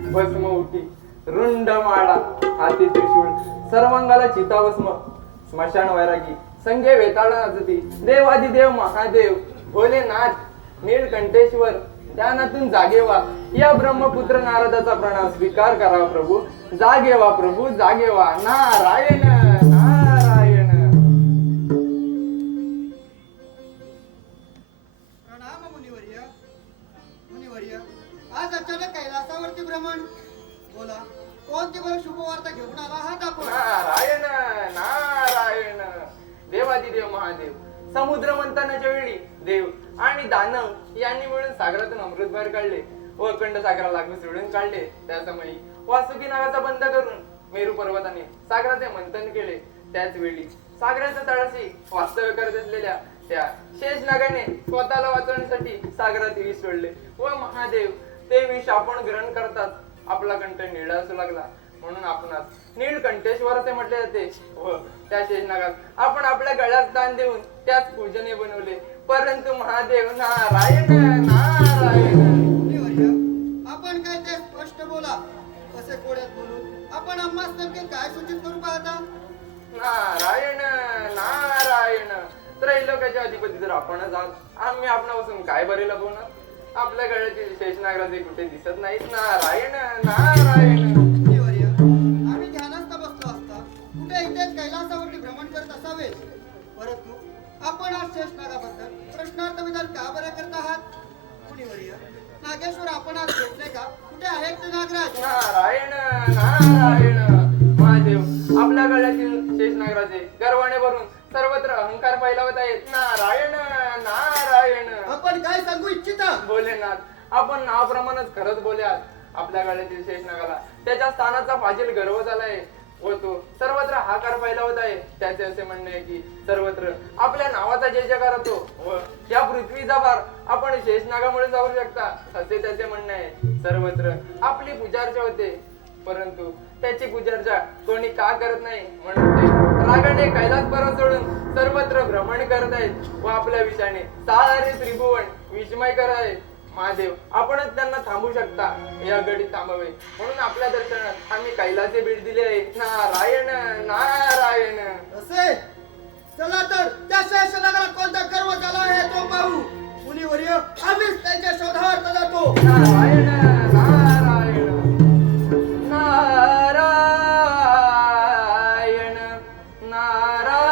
भस्म उठी रुंड माळा हाती त्रिशूळ सर्वांगाला चिताभस्म स्मशान वैरागी संगे वेताळा नाचती देवादिदेव महादेव भोलेनाथ नीलकंठेश्वर ध्यानातून जागे व्हा या ब्रह्मपुत्र नारदाचा प्रणाम स्वीकार करा प्रभू जागे व्हा प्रभू जागे व्हा नारायण नारायण. प्रणाम मुनिवर्य. मुनिवर्य, आज अचानक कैलासावरती भ्रमण. बोला, कोणती बरं शुभवार्ता घेऊन आला आहात आपण? नारायण नारायण. देवादिदेव महादेव समुद्र मंथनाच्या वेळी देव आणि दानव यांनी मिळून सागरातून अमृत बाहेर काढले व अखंड सागराला लागू सोडून काढले. त्या समयी वासुकी नागाचा बंद करून मेरू पर्वताने सागराचे मंथन केले. त्याच वेळी सागराच्या तळाशी वास्तव्य करत असलेल्या त्या शेष नागाने स्वतःला वाचवण्यासाठी सागरात विष सोडले व महादेव ते विष आपण ग्रहण करतात आपला कंठ निळा असू लागला. म्हणून आपणास नीलकंठेश्वर असे म्हटले जाते व त्या शेषनागास आपण आपल्या गळ्यात दान देऊन त्याच पूजने बनवले. परंतु महादेव नारायण नारायण. मुनिवर्य, आपण काय ते स्पष्ट बोला. कसे कोड्यात बोलू आपण आम्हास नक्की काय सूचित करू पाहता? नारायण नारायण. त्रैलोक्याचे अधिपती जर आपणच आहात आम्ही आपणापासून काय बरे लपवणार. आपल्या गळ्यातील शेषनागराचे कुठे दिसत नाहीत. नारायण नारायण. मुनिवर्य, आम्ही ध्यानस्थ बसलो असता कुठे इथेच कैलासावरती भ्रमण करत असावे. परंतु आपण आज शेषनागाबद्दल प्रश्नार्थ विधान का बरे करत आहात? मुनिवर्य, नागेश्वर आपण आज भेटले का? कुठे आहेत ते नागराज? नारायण नारायण. महादेव आपल्या गळ्यातील शेषनागराचे गर्वाने भरून सर्वत्र अहंकार फैलावत आहेत. नारायण नारायण. आपण काय सांगू इच्छिता? भोलेनाथ आपण नावाप्रमाणेच खरंच बोले आहात. आपल्या गळ्यातील शेषनागाला त्याच्या स्थानाचा फाजील गर्व झालाय व तो सर्वत्र हाकार फैलावत आहे. त्याचे असे म्हणणे आहे की सर्वत्र आपल्या नावाचा जय जयकार होतो व या पृथ्वीचा भार आपण शेषनागामुळे जाऊ शकता असे त्याचे म्हणणे आहे. सर्वत्र आपली पूजार्चा होते परंतु त्याची पूजार्चा कोणी का करत नाही म्हणून ते रागाने कैलास पर्वत सोडून सर्वत्र भ्रमण करत आहेत व आपल्या विषयाने सारे त्रिभुवन विस्मय करत आहेत. महादेव आपणच त्यांना थांबू शकता या गडी थांबावे म्हणून आपल्या दर्शनात आम्ही कैलाचे भेट दिले आहे. नारायण नारायण. असे चला तर त्या शेषनागाला कोणता गर्व झाला आहे तो पाहू. मुनिवर्य, आम्हीच त्याच्या शोधार्थ जातो. नारायण नारायण नारायण नारायण.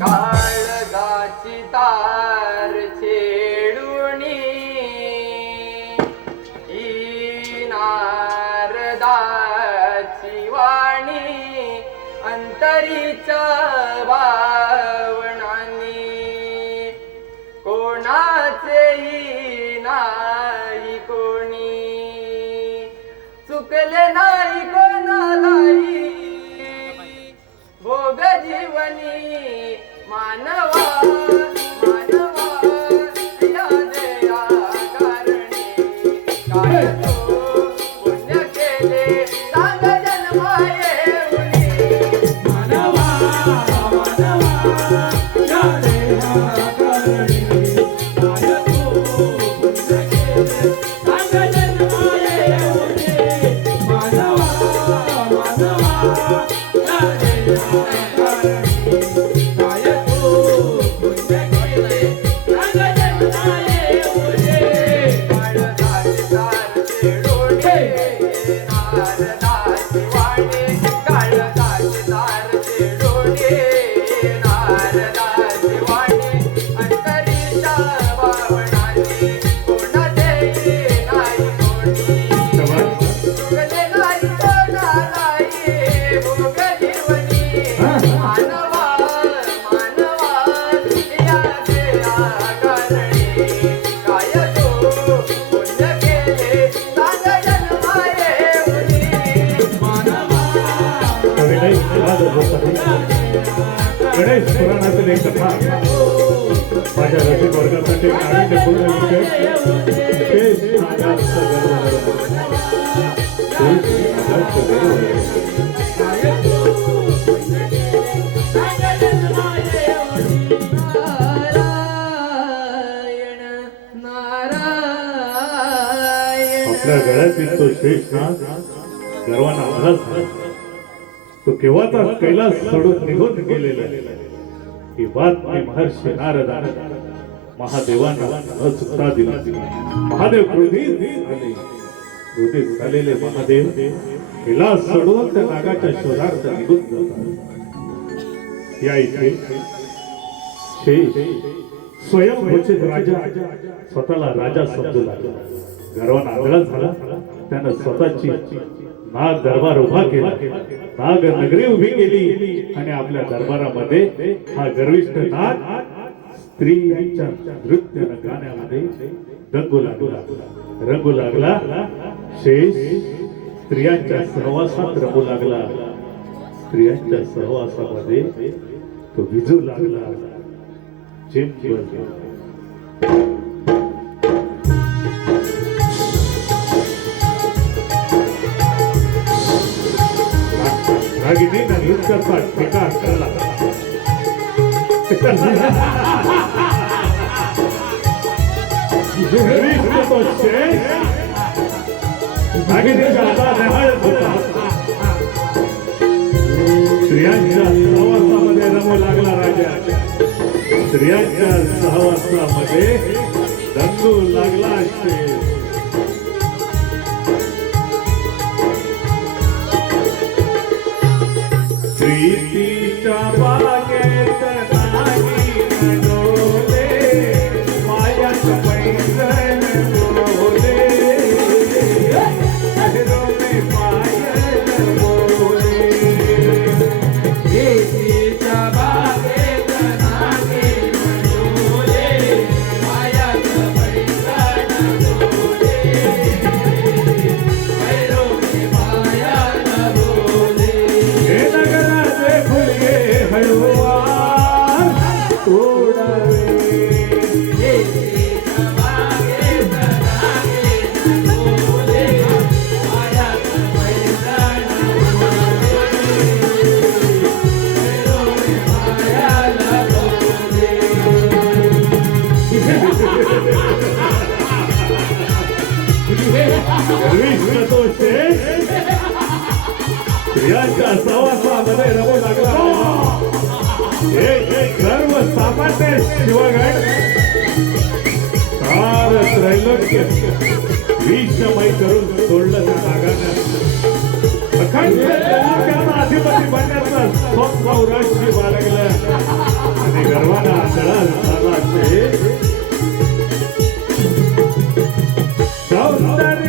काळगाची तार छेडुनी ही नारदाची वाणी अंतरीच्या भावनानी कोणाचेही नाही कोणी चुकले नाही कोणालाही भोग जीवनी मानवा मानवा या दया कारणी काय तो पुण्य केले सांग जन्माये उनी. मानवा मानवा या देहा करणी काय तो पुण्य केले सांग जन्माये होते. मानवा मानवा या देहा करणी काय तो पुण्य केले सांग जन्माये होते. काळजाचे तार छेडोने नारदाची वाणी काळजाचे तार छेडोने नारदाची वाणी अंतरीच्या भावनाची कोणाचेही नाही कोणी चुकले नाही कोणालाही भोग जीवनी मानवा मानवा या देहा कारणी काय तो पुण्य केले सांग जन्माये उनी. गणेश पुराणातील एक कथा माझ्या रसिक वर्गासाठी आणि ते पूर्ण विशेष नागाचा नारायण नारायण आपल्या गळ्यातील तो शेषनाग गर्वानं आभास झाला. तो केव्हाचा कैलास सोडून निघून गेलेला ही बातमी महर्षी नारदांना महादेवांना न चुकता दिली. महादेव क्रोधित झाले. क्रोधित झालेले महादेव कैलास सोडून त्या नागाच्या शोधार्थ निघून जातात. या इथे शेष स्वयं घोषित राजा स्वतःला राजा समजू लागला. गर्वानं आंधळा झाला. त्यानं स्वतःची नाग दरबार उभा केला. नाग नगरी उभी केली आणि आपल्या दरबारामध्ये हा गर्विष्ठ नाग स्त्रियांच्या नृत्य गाण्यामध्ये रंगू लागला. शेष स्त्रियांच्या सहवासात रंगू लागला. स्त्रियांच्या सहवासामध्ये तो विजू लागला. रागिनीनं नृत्याचा ठेका केला. रागिनीच्या हातात न्याहाळत होता. स्त्रियांच्या सहवासामध्ये रमू लागला राजा. स्त्रियांच्या सहवासामध्ये रंगू लागला. प्रीतीच्या बागेत नाही डोले मायाच पैंजण बोले रोमे पायल बोले. प्रीतीच्या बागेत नाही डोले मायाच पैंजण बोले रोमे पायल बोले. स्त्रियांच्या सहवासामध्ये रमू लागला. सर्व सामान्य शिवगण सार त्रैलोक्य विषमय करून सोडलं त्या नागानं. अखंड जगाला अधिपती बनण्याचं स्वप्न उराशी बाळगलं आणि गर्वानं आंधळा झाला.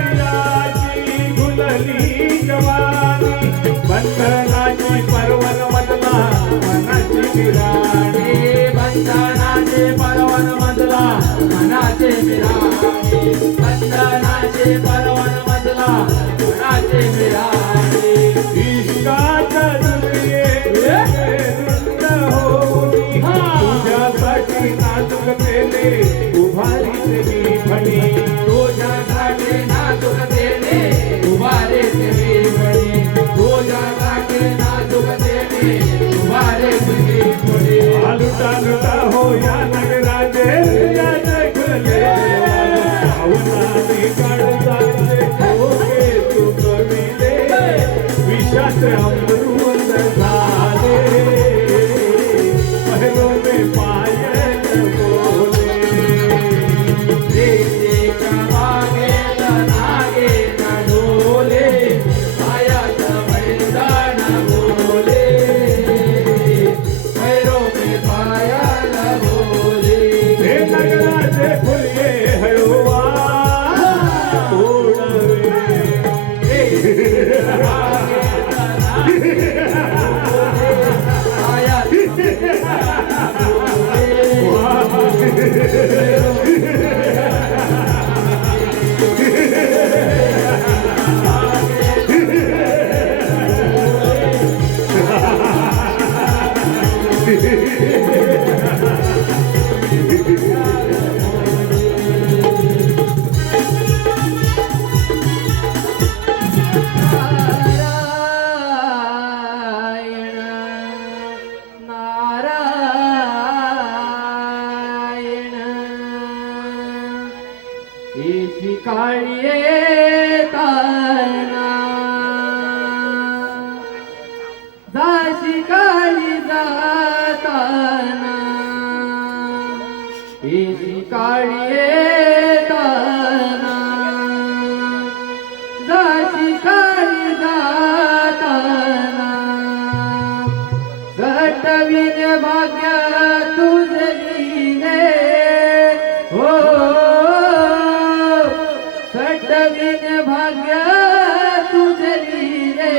सौंदर्याची गुलली जवानी बंधनाची पर्वन मधला मनाची विराणी. बंधनाचे पर्वन मधला मनाचे विराणी. बंधनाचे पर्वन मधला मनाचे विराणी. इश्काच्या दुनियेत होऊनी तुझ्यासाठी नाजुकतेने उभारी मी फणी. तुझ्यासाठी नाजुकतेने उभारे मी फणी. तुझ्यासाठी नाजुकतेने उभारे मी फणी. लुटा लुटा हो या नगराजे या जय खुले. भावना काढता एची काळी येताना जाशी काळी जाताना एची काळी येताना जाशी काळी जाताना घटविन भाग्य तुझलीने हो घटविन भाग्य तुझलीने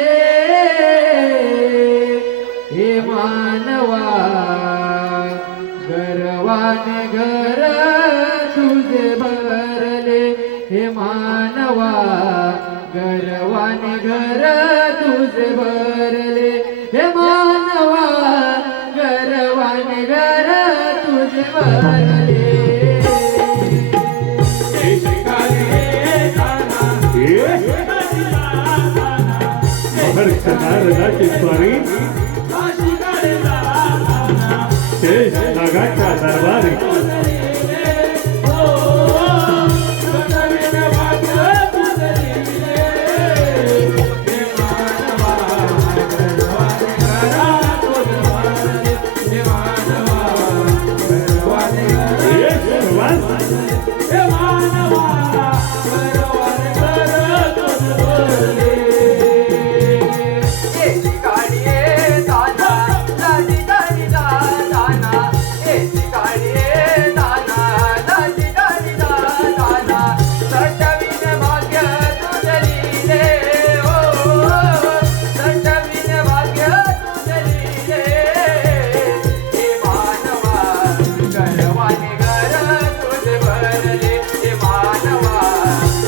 हे मानवा गर्वाने घर तुझे भरले हे मानवा गर्वाने घर तुझे भरले हे मानवा गर्वाने घर तुझे भरले महर्षी नारदाची स्वारी शेष नागाच्या दरबारी एची काळी येताना जाशी काळी जाताना एची काळी येताना जाशी काळी जाताना सटविन भाग्य तुझलीले हो सटविन भाग्य तुझलीले हे मानवा गर्वाने घर तुझे भरले हे मानवा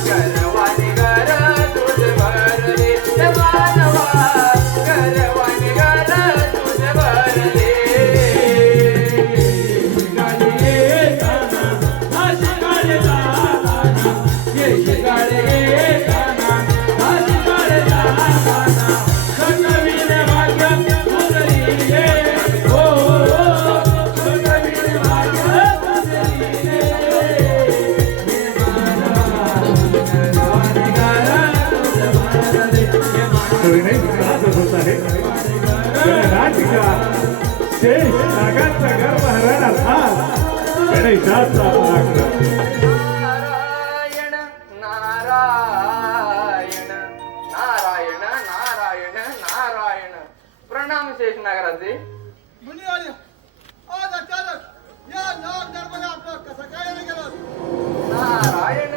गर्वाने घर तुझे भरले हे मानवा गर्वाने घर तुझे भरले होत आहे राधिका शेष नागाचा गर्भ हरणार आज गणेशाचा पराक्रम नारायण नारायण नारायण नारायण नारायण प्रणाम शेष नागराजे मुनिवर्य आज अचानक या नाग दरबारी आपला कसा काय गेला नारायण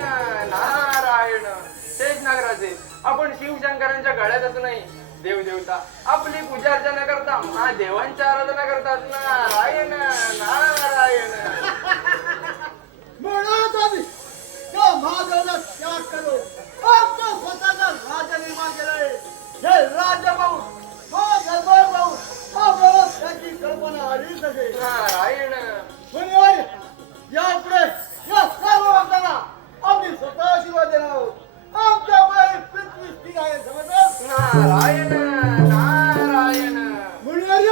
नारायण शेष नागराजे आपण शिवशंकरांच्या गळ्यात असूनही देवदेवता आपली पूजा अर्चना करता महादेवांची आराधना करतात नारायण नारायण म्हणूनच आम्ही त्या महादेवाला त्याग करू आमचा स्वतःचा राज्य निर्माण केलंय हे राज्य पाहून हा दरबार पाहून आपल्याला त्याची कल्पना आलीच नसेल नारायण मुनिवर्य यापुढे या सर्व भक्तांना आम्ही स्वतः आशीर्वाद देणार आहोत आमच्यामुळे पृथ्वी स्थिर आहे समजलं नारायण नारायण मुनिवर्य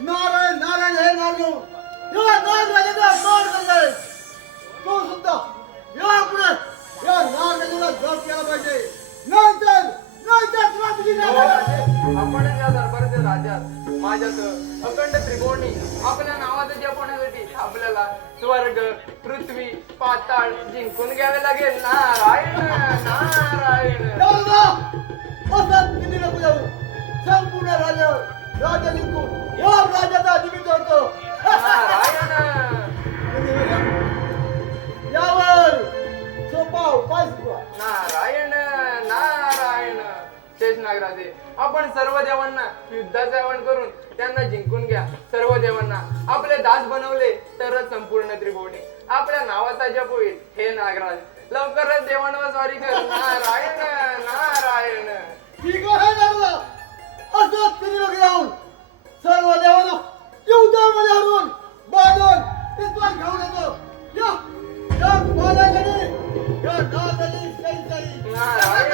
नारायण नारायण हे नाव घेऊन या नागराजाचा मान करतोय तो सुद्धा यापुढे या नागराजाला जप केला पाहिजे नाहीतर तुला तुझी आपण या दरबाराचे राजा माझ्यात अखंड त्रिकोणी आपल्या नावाचं जपण्यासाठी आपल्याला स्वर्ग पृथ्वी पाताळ जिंकून घ्यावे लागेल नारायण नारायण असं किती नको जाऊ संपूर्ण राजा जिंकून या राजाचा अधिपती होतो नारायण यावर सोपा उपाय सुचवा नारायण नारायण शेष नागराजे आपण सर्व देवांना युद्धाचे आवाहन करून त्यांना जिंकून घ्या सर्व देवांना आपले दास बनवले तरच संपूर्ण त्रिभुवनी आपल्या नावाचा जप होईल हे नागराज लवकरच देवांवर स्वारी कर नारायण नारायण ठीक आहे दादा असं किती लोक राहून सर्व देवांना युद्धामध्ये हरवून बांधून विद्वान घेऊन येतो या बालाकडे या नागाची काही नारायण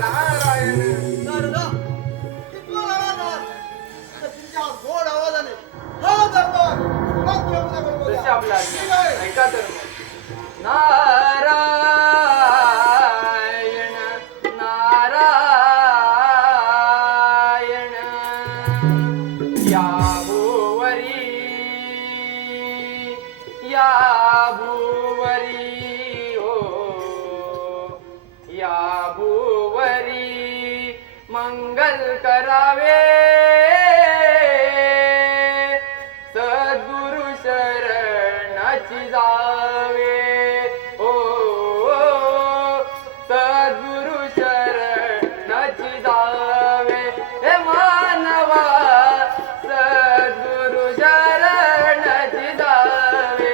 नारायण दादा विद्वान आला तुमच्या गोड आवाजाने हा दरबार जसे आपला ऐका तर नारायण मंगल करावे सद्गुरु शरणाची जावे ओ सद्गुरु शरणाची जावे हे मानवा सद्गुरु शरणाची जावे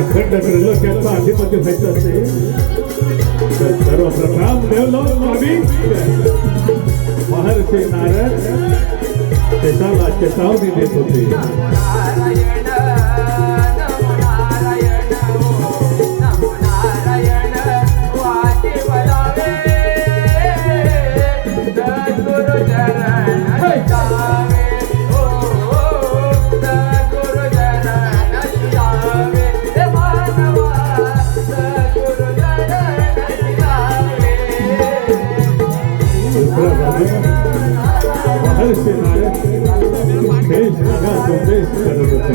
अखंड त्रिलोक्याचा अधिपती व्हायचं असेल तर सर्वप्रथम देवलोक महर्षी नारद शेषाला चेतावणी देत होते. नारायण नमो नारायण नमो नारायण वाटे वदावे सद्गुरु चरण जावे ओ सद्गुरु चरण जावे हे मानवा सद्गुरु चरण जावे दुसऱ्या बाजूला महर्षी नारद शेष नागाचा उपदेश करत होते.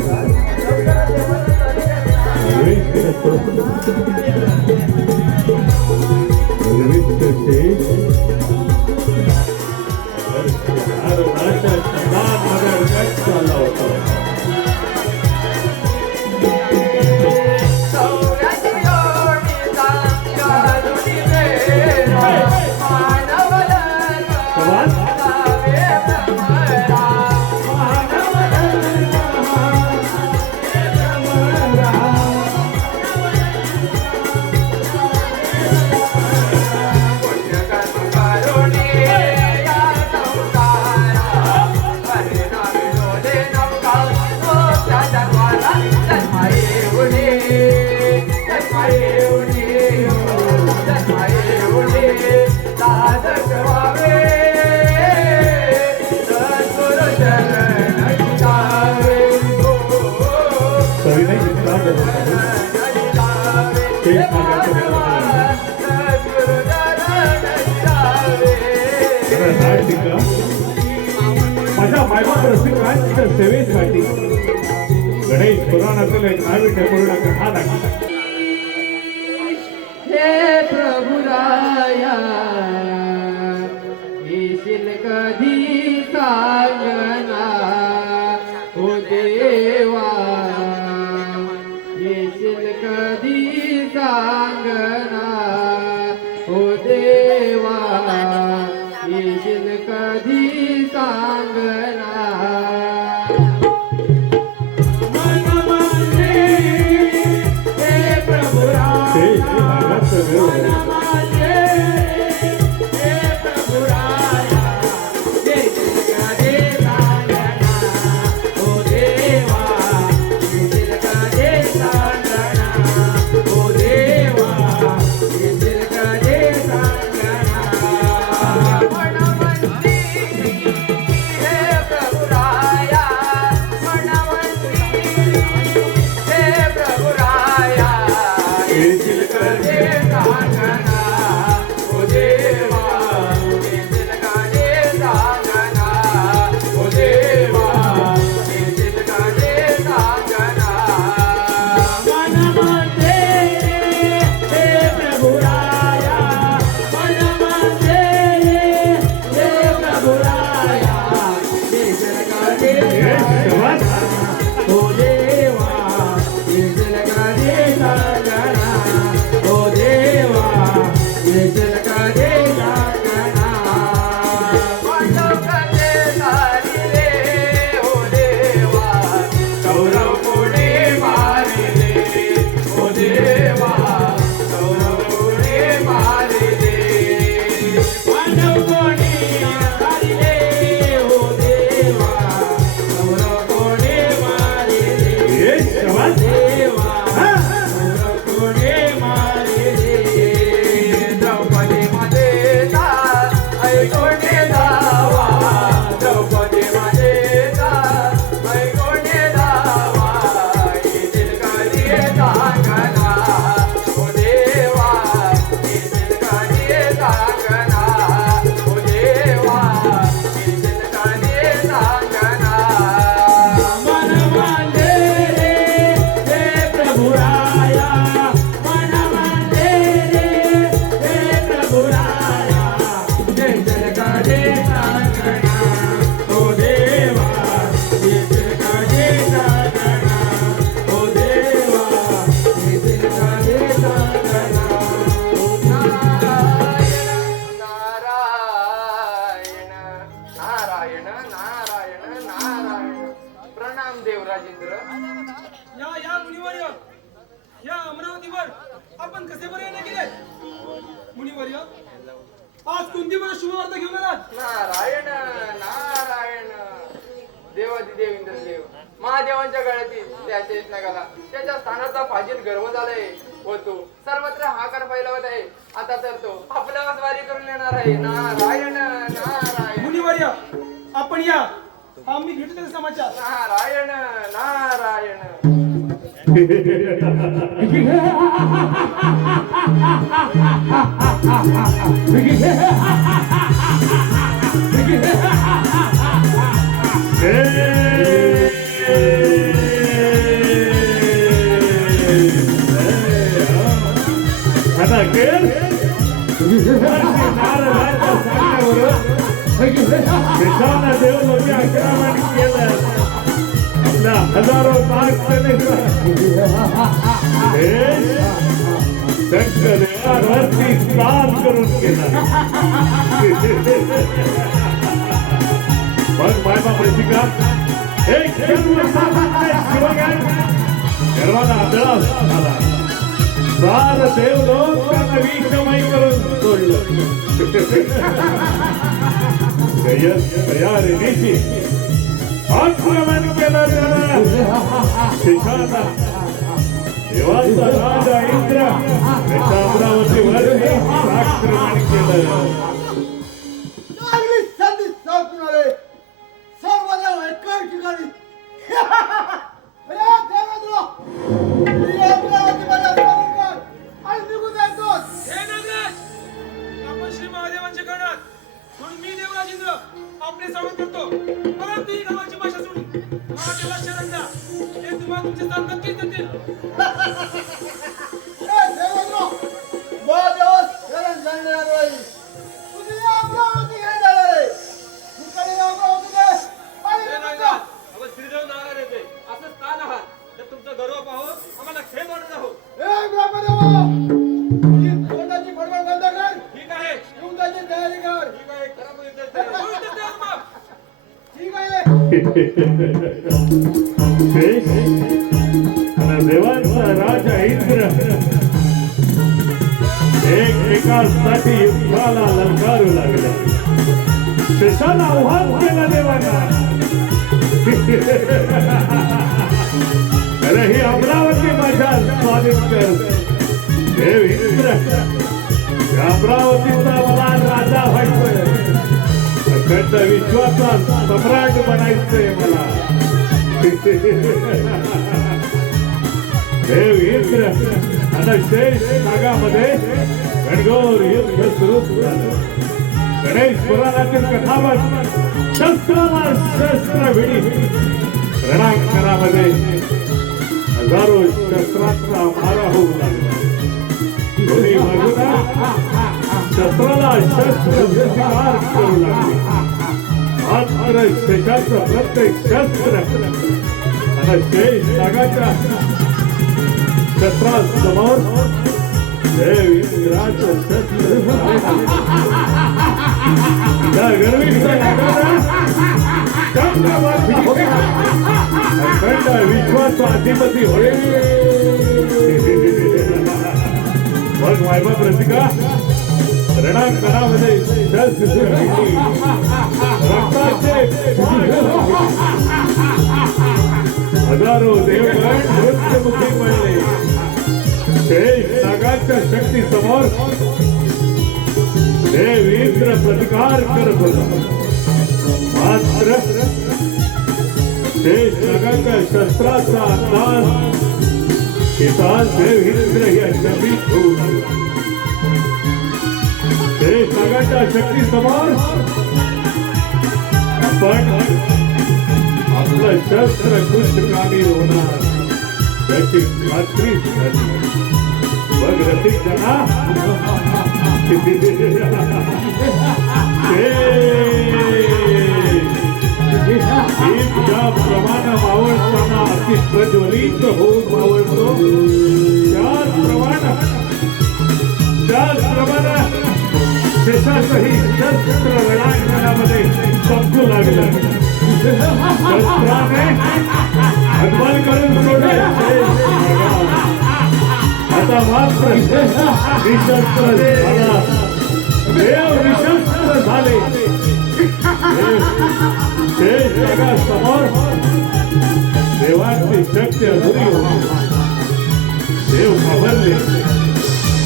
पवित्र शेष महर्षी नारदाच्या शब्दांमध्ये अडकत चालला होता. सौराची योनीचा गारुडी मेरा मानव समाज जावे ब्रह्मरा सविनय चित्रा देत होता. शेष नागाच्या माझ्या मायबाप रसिकांच्या सेवेसाठी गणेश पुराणातील एक नाविन्यपूर्ण कथा दाखली. हे प्रभुराया येशील कधी सांगना ओ देवा येशील कधी सांगना ओ देवा येशील कधी सांगना शेष नागाचं वेळ होतं. कोणती मला शुभ वार्ता घेऊन आलात? नारायण नारायण देवादिदेव इंद्रदेव महादेवांच्या गळ्यातील त्या शेषनागाला त्याच्या स्थानाचा फाजील गर्व झालाय व तो सर्वत्र हाकार फैलावत आहे. आता तर तो आपल्यावर वारी करून येणार आहे. नारायण नारायण मुनिवर्य आपण या, आम्ही घेतो त्याचा समाचार. नारायण नारायण आता केर नारदाच्या सांगण्यावरून देशाला देव लोक आक्रमण केलं. आपल्या हजारो ताकदीने देवावरती चाल करून गेला. मग मायमा प्रतिका एक शिवगण गर्वाला आदळा झाला. सार देव लोक त्यांना विषमय करून सोडलं. तयारीनिशी आक्रमण केलं त्याला. शिशाला देवाचा राजा इंद्र त्याच्या अमरावतीवरती आक्रमण केलं. चांगली संधी सापडून आले. सर्व देव एकाच ठिकाणी. अरे देवेंद्र, मी अमरावतीमध्ये आक्रमण कर आणि निघून जायचो. हे नागराज, आपण श्री महादेवांच्या गणात म्हणून मी देवराज इंद्र आपले स्वागत करतो. परंतु ही गावाची भाषा सोडून महादेवाला शरण जा. ते तुम्हाला तुमचे स्थान नक्कीच देतील. ए देवेंद्र, महादेवास शरण जाणार नाही. तुम्ही अमरावती घ्यायला आले. इकडे अमरावतीकडे आणि हे नागराज, आपण श्रीदेव नारायण येते असं स्थान आहात तर तुमचा गर्व पाहून आम्हाला खेद वाटत आहोत. ए ब्रह्मदेव, ही तोंडाची बडबड बंद कर. ठीक आहे, येऊन जायची तयारी कर. ठीक आहे, करा मग इथे ते. हो, इथे ते आम्हा. ठीक आहे. शेष आणि देवांचा राजा इंद्र एकमेकांसाठी युद्धाला ललकारू लागला. शेषाला आव्हान केलं देवाला. अरे ही अमरावती माझ्या स्वाधीन कर. देव इंद्र या अमरावतीचा मला राजा व्हायचंय. अखंड विश्वाचा सम्राट बनायचंय मला. देव इंद्र आता शेष नागामध्ये गणगौर युद्ध सुरू झालं. गणेश पुराणातील कथावर शस्त्राला शस्त्र भिडी रणांगणामध्ये हजारो शस्त्रांचा मारा होऊ लागला. दोन्ही बाजूला शस्त्राला शस्त्र प्रतिकार करू लागले. मात्र शेषाचं प्रत्येक शस्त्र आता शेष नागाच्या शस्त्रासमोर देव इंद्राचं शस्त्र त्या गर्विष्ठ नागाला चक्रवर्ती होईल. अखंड विश्वाचा अधिपती होईल. मग वायमा प्रतिका रणांगणामध्ये रक्ताचे हजारो देवगण मृत्युमुखी पडले. शेष नागाच्या शक्ती समोर देव इंद्र प्रतिकार करत होता. मात्र शेष नागाच्या शस्त्राचा अंदाज घेताच देव इंद्र या जमीत होऊ लागला. शेष नागाच्या शक्ती समोर आपण आपलं शस्त्र कुशकामी होणार याची खात्री झाली. बघ रसिक जना, ज्याप्रमाणे मावळताना अति प्रज्वलित होऊन मावळतो त्याचप्रमाणे शेषाचंही शस्त्र रणांगणामध्ये संपू लागलं. शस्त्राने हतबल करून सोडले. आता मात्र निशस्त्र झाला. देव निशस्त्र झाले शेष जगासमोर देवाची शक्ती अधुरी होती. देव घाबरले.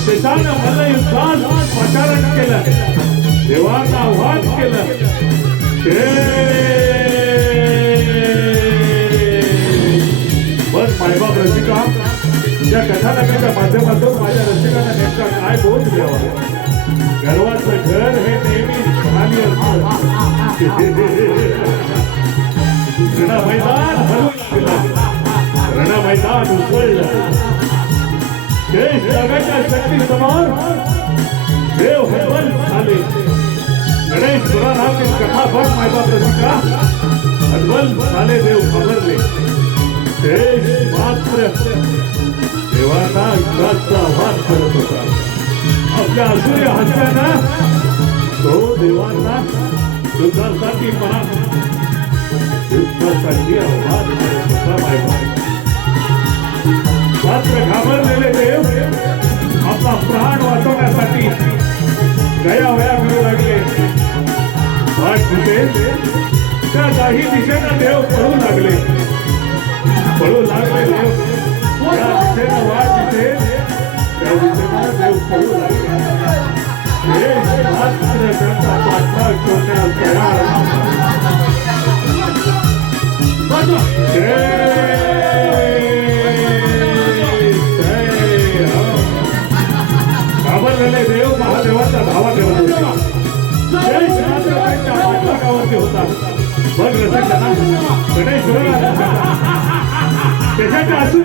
शेषानं मल्लयुद्धात पाचारण केलं. देवांना आव्हान केलं. बस मायबाप रसिका, या कथानकाच्या माध्यमातून माझ्या रसिकांना नेमका काय बोध द्यावा. गर्वाचं घर हे नेहमी खाली असतं. रणमैदान हलून गेलं. रणमैदान उसळलं. शेष जगाच्या शक्तीसमोर देव हतबल झाले. गणेश पुराणातील कथा बघ मायबाप रसिका, हतबल झाले. देव घाबरले. शेष मात्र देवांना युद्धाचं आव्हान करत होता. आपल्या असुरी हस्त्यानं तो देवांना युद्धासाठी आव्हान करत होता. मायबाप मात्र घाबरलेले देव आपला प्राण वाचवण्यासाठी गयावया करू लागले. वाट होते त्या काही दिशेनं देव पळू लागले. देव त्या दिशेनं वाट जिथे त्या दिशेनं देव पळू लागले. मात्र त्यांचा पाठलाग करण्यास तयार घाबरलेले देव महादेवाचा धावा देवत होते. शेष मात्र त्यांच्या पाठलागावरती होता. बघ रसिकांना, गणेश त्याच्याच्या असून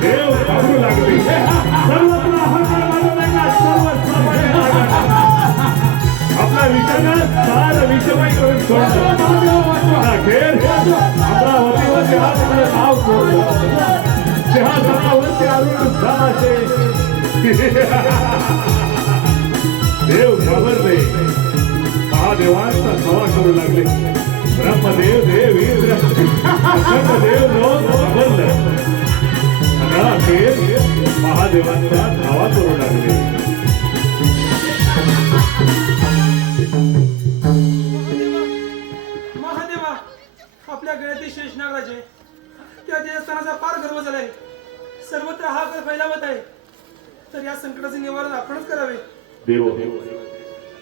देव घाबरू लागले. सर्वत्र अहंकार मानवताना आपला विषानं सार विषमय करून सोडलं. अखेर अमरावतीवरती हा आपलं नाव सोडलं. सिंहासनावरती अरुण झाले. देव घाबरले. महादेवांचा धावा करू लागले. ब्रह्मदेव, देव, इंद्र, देव रोज घाबरलं. अखेर महादेवांचा धावा करू लागले. महादेवा, आपल्या गळ्यातील शेषनागराजे त्या देवस्थानाचा फार गर्व झालाय. सर्वत्र हाहाकार फैलावत आहे. तर या संकटाचे निवारण आपणच करावे. देव,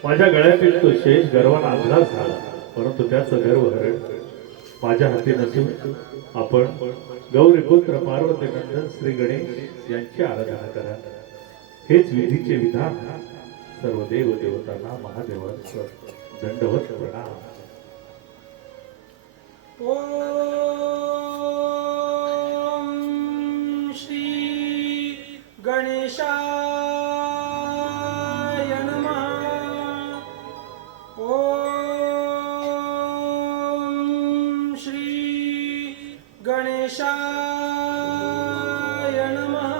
माझ्या गळ्यातील तो शेष गर्वाला आधार झाला, परंतु त्याचं गर्व हरण माझ्या हाती नसून आपण गौरीपुत्र पार्वतीनंदन श्री गणेश यांची आराधना करा. हेच विधीचे विधान. सर्व देव देवतांना महादेवांचं दंडवत प्रणाम. ओम श्री गणेशाय नमः. ओम श्री गणेशाय नमः.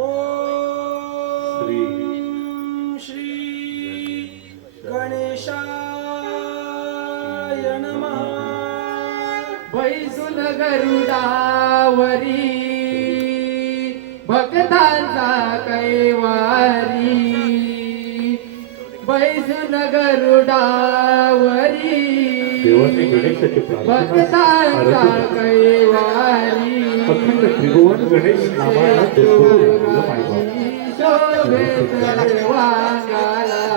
ओम श्री गणेशाय नमः. बैसून गरुडावरी भक्तांचा कैवारी. बैसून गरुडावरी देवाने गणेशाची भक्तांचा कैवारी. अखंड त्रिभुवन गणेश नावाला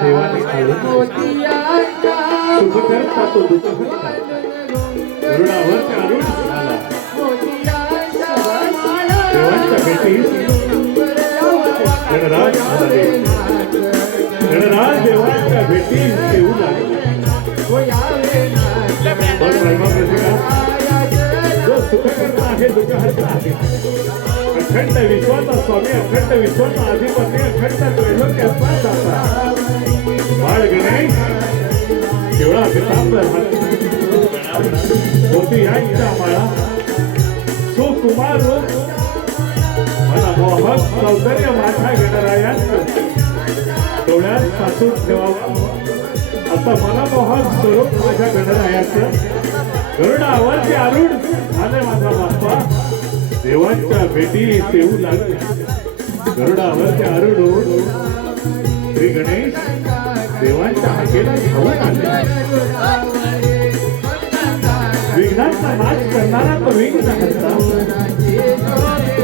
देवाने सुखकर्ता तो दुःखहर्ता गरुडावर ते आरूढ झाला. देवांच्या भेटीस गणराज झाले. गणराज देवांच्या भेटीस येऊ लागले. जो सुखकर्ता आहे, दुःखहर्ता आहे, अखंड विश्वाचा स्वामी, अखंड विश्वाचा अधिपती, अखंड त्रैलोक्याचा दाता बाळ गणेश केवळा पितांबर होती यांच्या माळा. सुकुमार रूप मला मोहक सौंदर्य माझ्या गणरायांचं डोळ्यात साचून ठेवावं आता मला मोहक स्वरूप माझ्या गणरायाचं. गरुडावरती आरूढ झाले माझा बाप्पा. देवांच्या भेटी येऊ लागले. गरुडावरती आरूढ होऊन श्री गणेश देवांच्या हाकेला धावून आले. विघ्नांचा नाश करणारा तो विघ्नहर्ता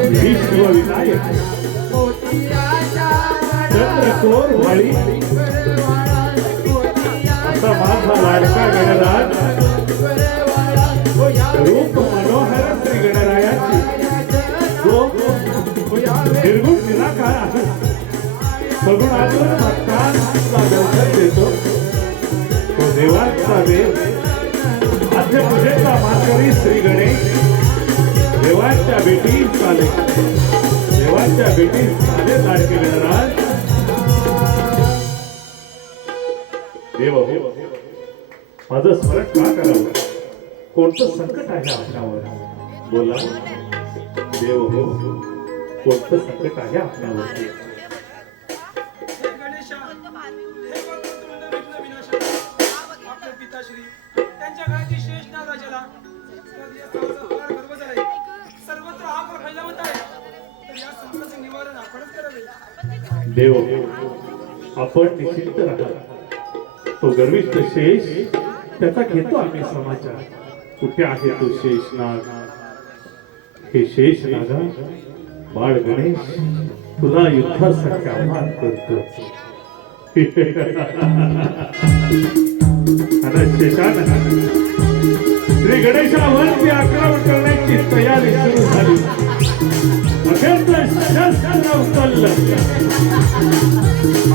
विश्वविनायक चंद्रकोर वाळी असा माझा लाडका गणराज रूप मनोहर श्री गणरायाची जो निर्गुण निराकार आहे. सगुणातून भक्तांचा दर्शन देतो तो देवांचा देव आद्य पूजेचा मानकरी श्री गणेश देवांच्या भेटी चाले. देवांच्या भेटी चाले लाडके गणराज. देव माझं स्मरण का करावं? कोणतं संकट आहे आपल्यावर? बोला देव हो, कोणतं संकट आहे आपल्यावरती? हे गणेशा, हे वक्रतुंड विघ्न विनाशक, आपले पिताश्री त्यांच्या घराची शेष नागाच्याला कधी या सवाचा फार गर्व झालाय. सर्वत्र हा फार फैलावत आहे. तर या संकटाचे निवारण आपणच करावे. देव आपण निश्चिंत राहा. तो गर्विष्ठ शेष त्याचा घेतो आम्ही समाचार. कुठे आहे तो शेषनाग? हे शेषनागा बाळ गणेश तुला युद्धासाठी आव्हान करतो. आता शेषानगा श्री गणेशावरती आक्रमण करण्याची तयारी सुरू झाली. अखेरचं शस्त्र उचललं.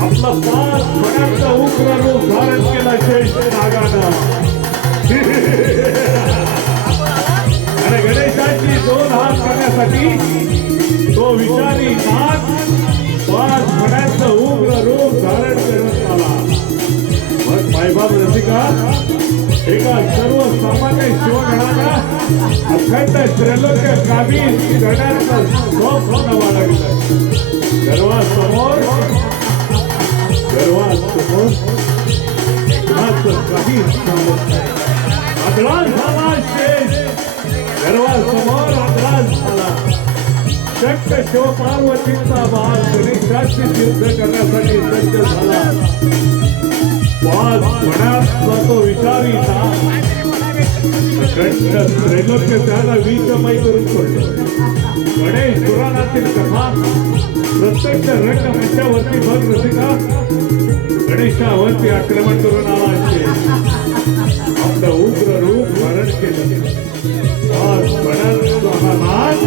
आपला पाच फणांचा उग्र रूप धारण केला शेषनागानं. आणि गणेशाची दोन हात करण्यासाठी तो विषारी नाग पाच फणांचं उग्र रूप धारण करत आला. मग मायबाप रसिका एका सर्वसामान्य शिवगणाला अखंड त्रैलोक्य कामी करण्याचा स्वप्न बाळगलं. गर्वासमोर काही आग्रास झाला शेष. गर्वासमोर आग्रास झाला. शक्य शिवपार्वतीचा बाळ गणेशाशी युद्ध करण्यासाठी सज्ज झाला. पाच फणांचा तो विषारी नाग अखंड त्रैलोक्य त्याला विषमय करून सोडले. गणेश पुराणातील कथा प्रत्यक्ष रंगमंचावरती बघ रसिका. गणेशावरती आक्रमण करून आला शेष. आपलं उग्र रूप धारण केलं. पाच फणांचा हा नाग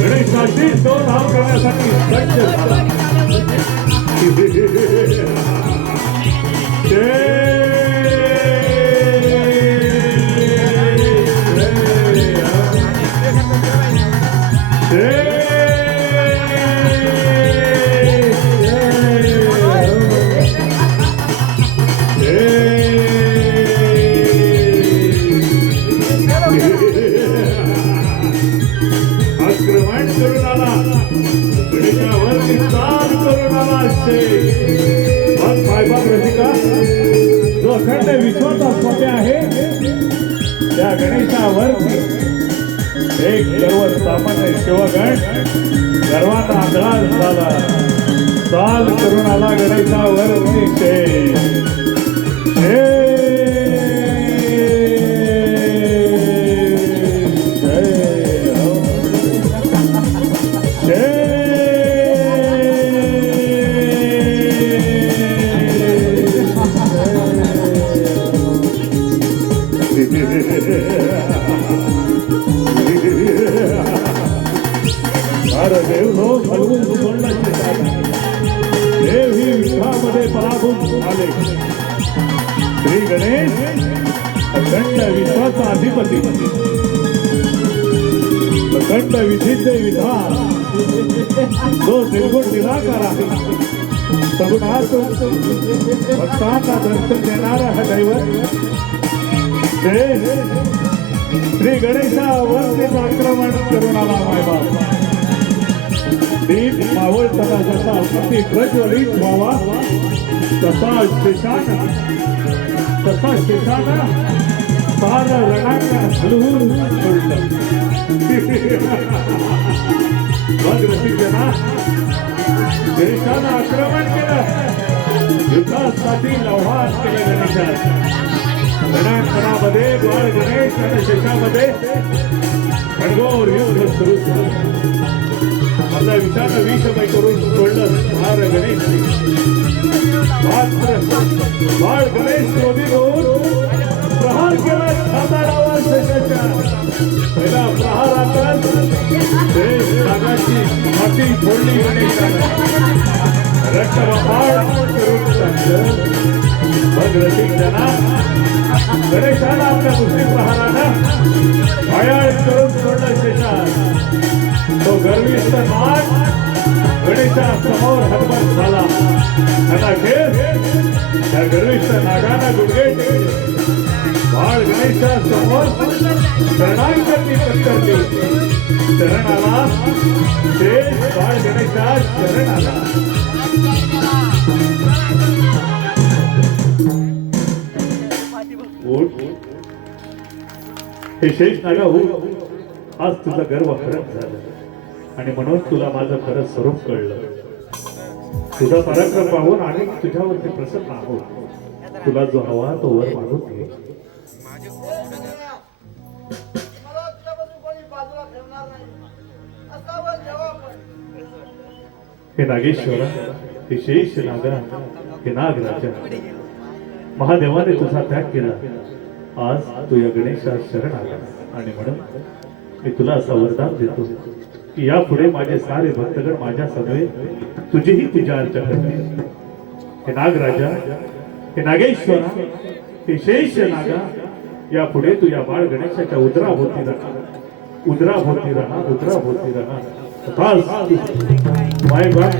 गणेशाशी तो धाव करण्यासाठी सज्ज झाला. आक्रमण करून आला. गणेशावरती चाल करून आला शेष. मग साईबाब रसिका जो अखंड विश्वाचा स्वामी आहे त्या गणेशावरती एक सर्वसामान्य शिवगण गर्वाचा आंधळा झाला. चाल करून आला गणेशावरती शेष. श्री गणेश अखंड विश्वाचा अधिपती, अखंड विधीचे विधान, जो निर्गुण निराकार आहे, सगुणातून भक्तांना दर्शन देणारा हा दैवत श्री गणेशावरती आक्रमण करून आला. मायबाप दीप मावळताना जसा अति प्रज्वलित व्हावा तसा शेषानं सार रणांगण हलवून सोडलं. मग रसिकजना गणेशानं आक्रमण केलं, युद्धासाठी आव्हान केलं गणेशानं. गणांगणामध्ये बाळ गणेश आणि शेषामध्ये खडगोर युद्ध सुरू झालं. आपला विचार विषमय करून सोडलं फार गणेश. मात्र बाळ गणेश क्रोधित होऊन प्रहार केला सातारावर शेषाच्या. पहिला प्रहारातच शेष नागाची छाती फोडली गणेशानं. रक्तप्रहार करून टाकलं. मग रसिकजना गणेशाला आपल्या दुसरी प्रहारानं घायाळ करून सोडलं शेषानं. तो गर्विष्ठ नाग गणेशा समोर हतबल झाला. आता खेळ त्या गर्विष्ठ नागानं गुडघे टेकले. बाळ गणेशा समोर शरणागती पत्करली. शरणाला शेष बाळ गणेशा शरणाला. हे शेष नागा हो, आज तुझा गर्व हरप झाला आणि म्हणून तुला माझं खरं स्वरूप कळलं. तुझा पराक्रम पाहून आणि तुझ्यावरती प्रसन्न आहोत. तुला जो हवा तो वर मागून घे. मला तुझ्यापासून कोणी बाजूला ठेवणार नाही. असावं जेव्हा पण. हे नागेश्वरा, हे शेष नागा, हे नागराजा, महादेवाने तुझा त्याग केला. आज तू या गणेशा शरण आला आणि म्हणून मी तुला असं वरदान देतो की यापुढे माझे सारे भक्तगण माझ्या समवेत तुझीही पूजा अर्चा करतील. हे नागराजा, हे नागेश्वरा, हे शेष नागा, यापुढे तू या बाळ गणेशाच्या उदराभोवती राहा, उदराभोवती राहा, उदराभोवती राहा. माय बाप